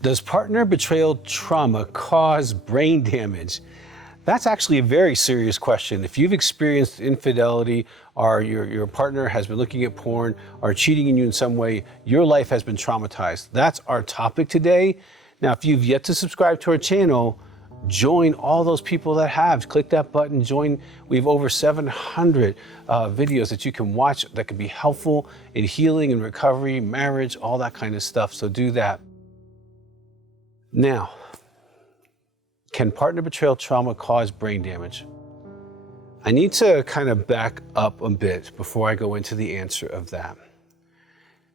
Does partner betrayal trauma cause brain damage? That's actually a very serious question. If you've experienced infidelity or your partner has been looking at porn or cheating on you in some way, your life has been traumatized. That's our topic today. Now, if you've yet to subscribe to our channel, join all those people that have. Click that button, join. We have over 700 videos that you can watch that can be helpful in healing and recovery, marriage, all that kind of stuff. So do that. Now, can partner betrayal trauma cause brain damage? I need to kind of back up a bit before I go into the answer of that.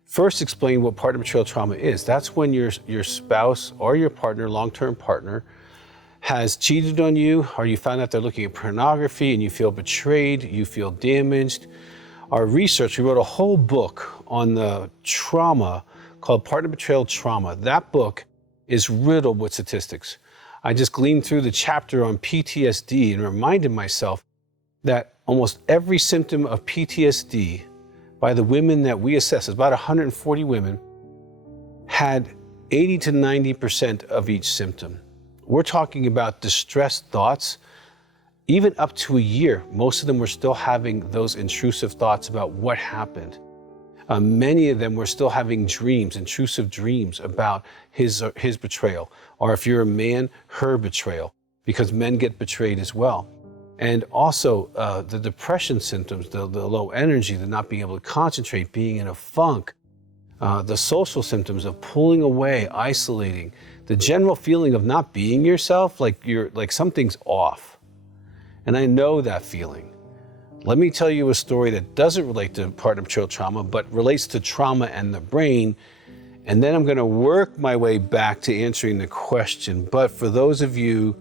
First, explain what partner betrayal trauma is. That's when your spouse or your partner, long-term partner, has cheated on you, or you found out they're looking at pornography and you feel betrayed, you feel damaged. Our research, we wrote a whole book on the trauma called Partner Betrayal Trauma. That book is riddled with statistics. I just gleaned through the chapter on PTSD and reminded myself that almost every symptom of PTSD by the women that we assessed, about 140 women, had 80 to 90% of each symptom. We're talking about distressed thoughts, even up to a year. Most of them were still having those intrusive thoughts about what happened. Many of them were still having dreams, intrusive dreams about his betrayal, or if you're a man, her betrayal, because men get betrayed as well. And also the depression symptoms, the low energy, the not being able to concentrate, being in a funk, the social symptoms of pulling away, isolating, the general feeling of not being yourself, like something's off. And I know that feeling. Let me tell you a story that doesn't relate to partner betrayal trauma, but relates to trauma and the brain. And then I'm going to work my way back to answering the question. But for those of you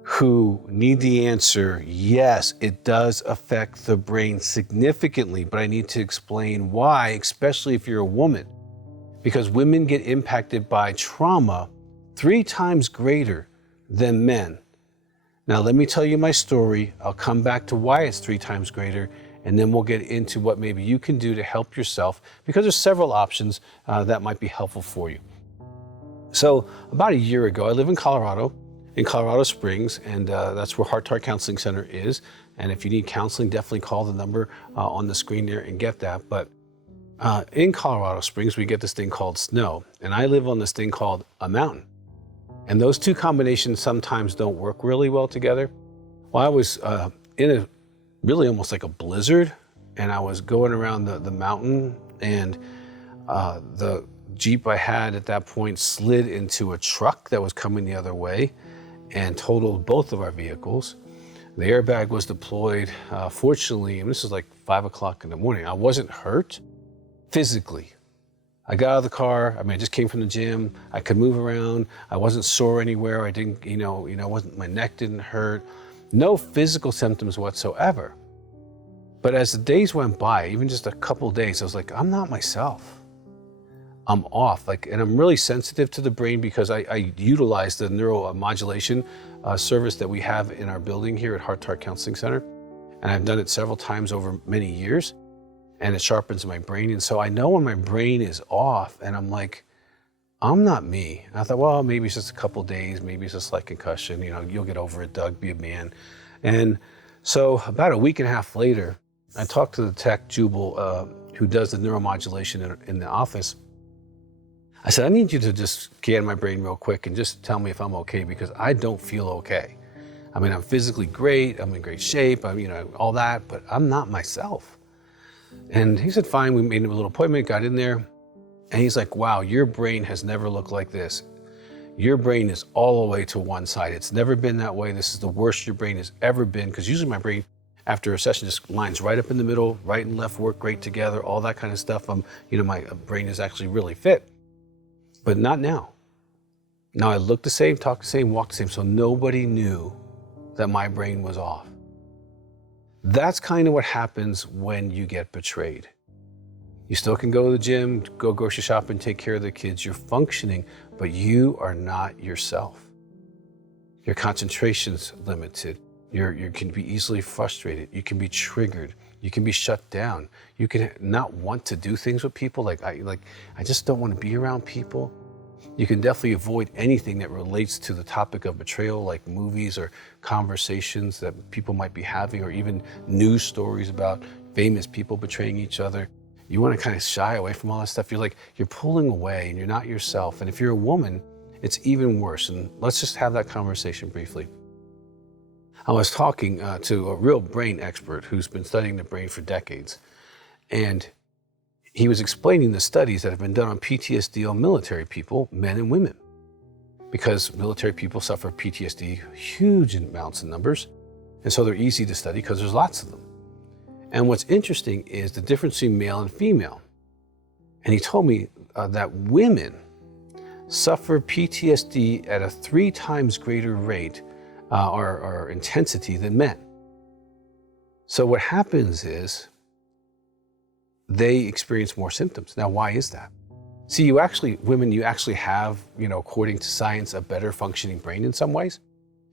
who need the answer, yes, it does affect the brain significantly, but I need to explain why, especially if you're a woman, because women get impacted by trauma 3 times greater than men. Now, let me tell you my story. I'll come back to why it's 3 times greater, and then we'll get into what maybe you can do to help yourself, because there's several options that might be helpful for you. So about a year ago, I live in Colorado Springs, and that's where Heart to Heart Counseling Center is. And if you need counseling, definitely call the number on the screen there and get that. But in Colorado Springs, we get this thing called snow, and I live on this thing called a mountain. And those two combinations sometimes don't work really well together. Well, I was in a really almost like a blizzard, and I was going around the mountain, and the Jeep I had at that point slid into a truck that was coming the other way and totaled both of our vehicles. The airbag was deployed. Fortunately, and this was like 5 o'clock in the morning, I wasn't hurt physically. I got out of the car. I just came from the gym. I could move around. I wasn't sore anywhere. I didn't, my neck didn't hurt. No physical symptoms whatsoever. But as the days went by, even just a couple of days, I was like, I'm not myself. I'm off. And I'm really sensitive to the brain because I utilize the neuromodulation service that we have in our building here at Heart to Heart Counseling Center. And I've done it several times over many years. And it sharpens my brain. And so I know when my brain is off, and I'm like, I'm not me. And I thought, well, maybe it's just a couple of days, maybe it's just like concussion, you'll get over it, Doug, be a man. And so about a week and a half later, I talked to the tech, Jubal, who does the neuromodulation in the office. I said, I need you to just scan my brain real quick and just tell me if I'm okay, because I don't feel okay. I'm physically great, I'm in great shape, all that, but I'm not myself. And he said, fine. We made a little appointment, got in there, and he's like, wow, your brain has never looked like this. Your brain is all the way to one side. It's never been that way. This is the worst your brain has ever been, because usually my brain, after a session, just lines right up in the middle, right and left work great together, all that kind of stuff. My brain is actually really fit, but not now. Now I look the same, talk the same, walk the same, so nobody knew that my brain was off. That's kind of what happens when you get betrayed. You still can go to the gym, go grocery shopping, take care of the kids. You're functioning, but you are not yourself. Your concentration's limited. You can be easily frustrated. You can be triggered. You can be shut down. You can not want to do things with people. I just don't want to be around people. You can definitely avoid anything that relates to the topic of betrayal, like movies or conversations that people might be having, or even news stories about famous people betraying each other. You want to kind of shy away from all that stuff. You're pulling away and you're not yourself. And if you're a woman, it's even worse. And let's just have that conversation briefly. I was talking to a real brain expert who's been studying the brain for decades. And he was explaining the studies that have been done on PTSD on military people, men and women. Because military people suffer PTSD, huge amounts of numbers. And so they're easy to study because there's lots of them. And what's interesting is the difference between male and female. And he told me that women suffer PTSD at a 3 times greater rate or intensity than men. So what happens is they experience more symptoms. Now, why is that? See, women, you actually have, according to science, a better functioning brain in some ways.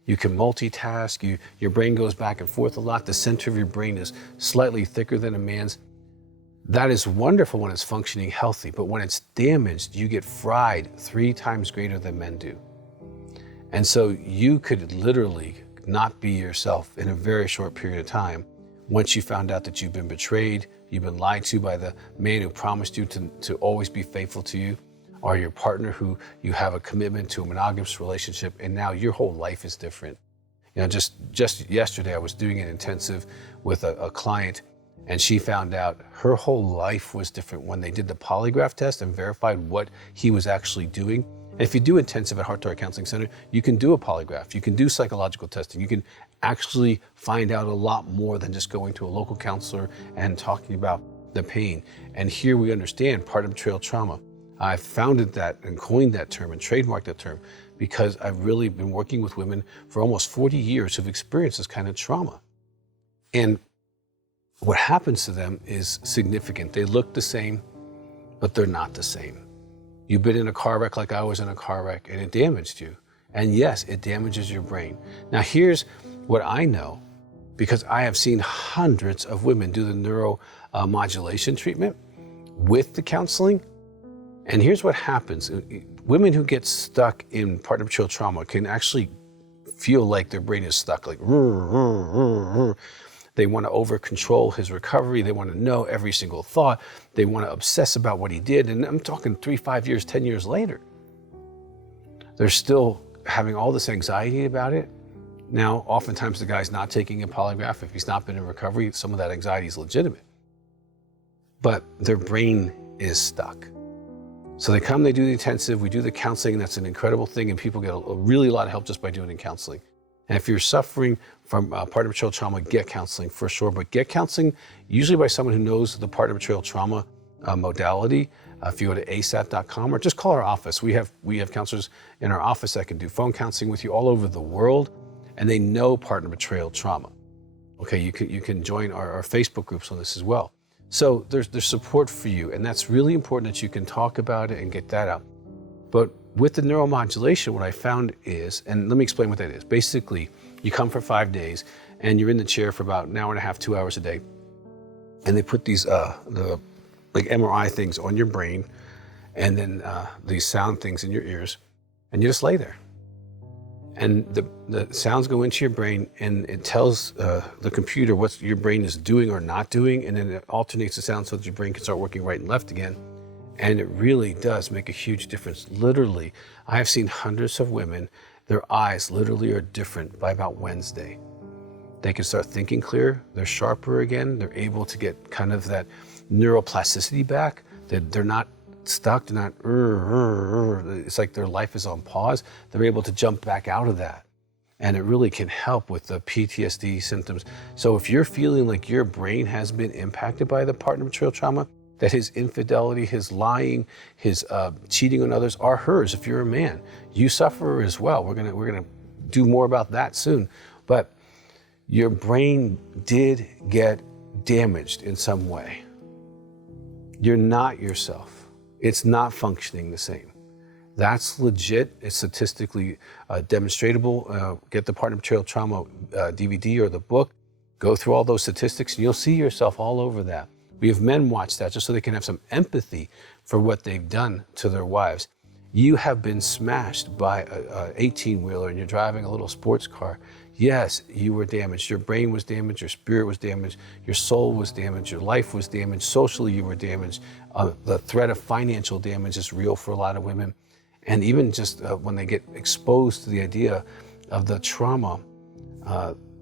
You can multitask, your brain goes back and forth a lot. The center of your brain is slightly thicker than a man's. That is wonderful when it's functioning healthy, but when it's damaged, you get fried 3 times greater than men do. And so you could literally not be yourself in a very short period of time once you found out that you've been betrayed, you've been lied to by the man who promised you to always be faithful to you, or your partner who you have a commitment to a monogamous relationship, and now your whole life is different. Just yesterday I was doing an intensive with a client, and she found out her whole life was different when they did the polygraph test and verified what he was actually doing. And if you do intensive at Heart to Heart Counseling Center, you can do a polygraph, you can do psychological testing, you can actually find out a lot more than just going to a local counselor and talking about the pain. And here we understand partner betrayal trauma. I founded that and coined that term and trademarked that term because I've really been working with women for almost 40 years who've experienced this kind of trauma. And what happens to them is significant. They look the same, but they're not the same. You've been in a car wreck like I was in a car wreck, and it damaged you. And yes, it damages your brain. Now here's what I know, because I have seen hundreds of women do the neuromodulation treatment with the counseling. And here's what happens. Women who get stuck in partner betrayal trauma can actually feel like their brain is stuck, like they want to over control his recovery. They want to know every single thought. They want to obsess about what he did. And I'm talking 3, 5 years, 10 years later. They're still having all this anxiety about it. Now, oftentimes the guy's not taking a polygraph. If he's not been in recovery, some of that anxiety is legitimate. But their brain is stuck. So they come, they do the intensive, we do the counseling, and that's an incredible thing, and people get a really lot of help just by doing the counseling. And if you're suffering from partner betrayal trauma, get counseling for sure, but get counseling usually by someone who knows the partner betrayal trauma modality. If you go to asat.com or just call our office. We have counselors in our office that can do phone counseling with you all over the world, and they know partner betrayal trauma. Okay, you can join our Facebook groups on this as well. So there's support for you, and that's really important that you can talk about it and get that out. But with the neuromodulation, what I found is, and let me explain what that is. Basically, you come for 5 days, and you're in the chair for about an hour and a half, 2 hours a day, and they put these like MRI things on your brain, and then these sound things in your ears, and you just lay there. And the sounds go into your brain, and it tells the computer what your brain is doing or not doing, and then it alternates the sound so that your brain can start working right and left again. And it really does make a huge difference. Literally, I have seen hundreds of women, their eyes literally are different by about Wednesday. They can start thinking clear, they're sharper again, they're able to get kind of that neuroplasticity back, that they're not stuck, they're not, it's like their life is on pause. They're able to jump back out of that. And it really can help with the PTSD symptoms. So if you're feeling like your brain has been impacted by the partner betrayal trauma, that his infidelity, his lying, his cheating on others are hers. If you're a man, you suffer as well. We're gonna do more about that soon. But your brain did get damaged in some way. You're not yourself. It's not functioning the same. That's legit. It's statistically demonstratable. Get the partner betrayal trauma DVD or the book. Go through all those statistics, and you'll see yourself all over that. We have men watch that just so they can have some empathy for what they've done to their wives. You have been smashed by a 18-wheeler and you're driving a little sports car. Yes, you were damaged. Your brain was damaged, your spirit was damaged, your soul was damaged, your life was damaged, socially you were damaged. The threat of financial damage is real for a lot of women. And even just when they get exposed to the idea of the trauma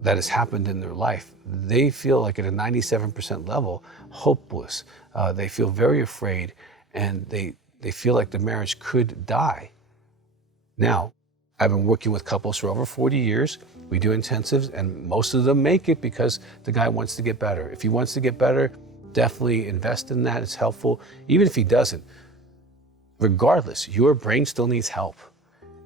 that has happened in their life, they feel like at a 97% level, hopeless. They feel very afraid, and they feel like the marriage could die. Now, I've been working with couples for over 40 years. We do intensives, and most of them make it because the guy wants to get better. If he wants to get better, definitely invest in that. It's helpful. Even if he doesn't, regardless, your brain still needs help.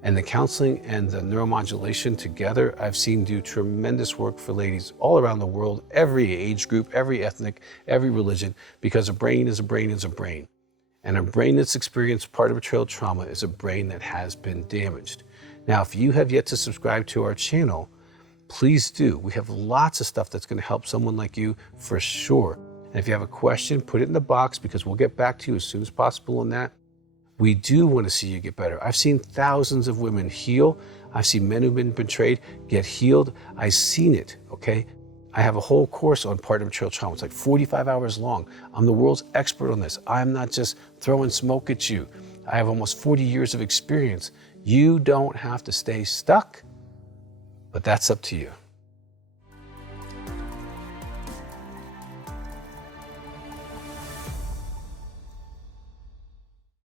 And the counseling and the neuromodulation together, I've seen do tremendous work for ladies all around the world, every age group, every ethnic, every religion, because a brain is a brain is a brain. And a brain that's experienced partner betrayal trauma is a brain that has been damaged. Now, if you have yet to subscribe to our channel, please do. We have lots of stuff that's going to help someone like you for sure. And if you have a question, put it in the box because we'll get back to you as soon as possible on that. We do want to see you get better. I've seen thousands of women heal. I've seen men who've been betrayed get healed. I've seen it, okay? I have a whole course on partner betrayal trauma. It's like 45 hours long. I'm the world's expert on this. I'm not just throwing smoke at you. I have almost 40 years of experience. You don't have to stay stuck, but that's up to you.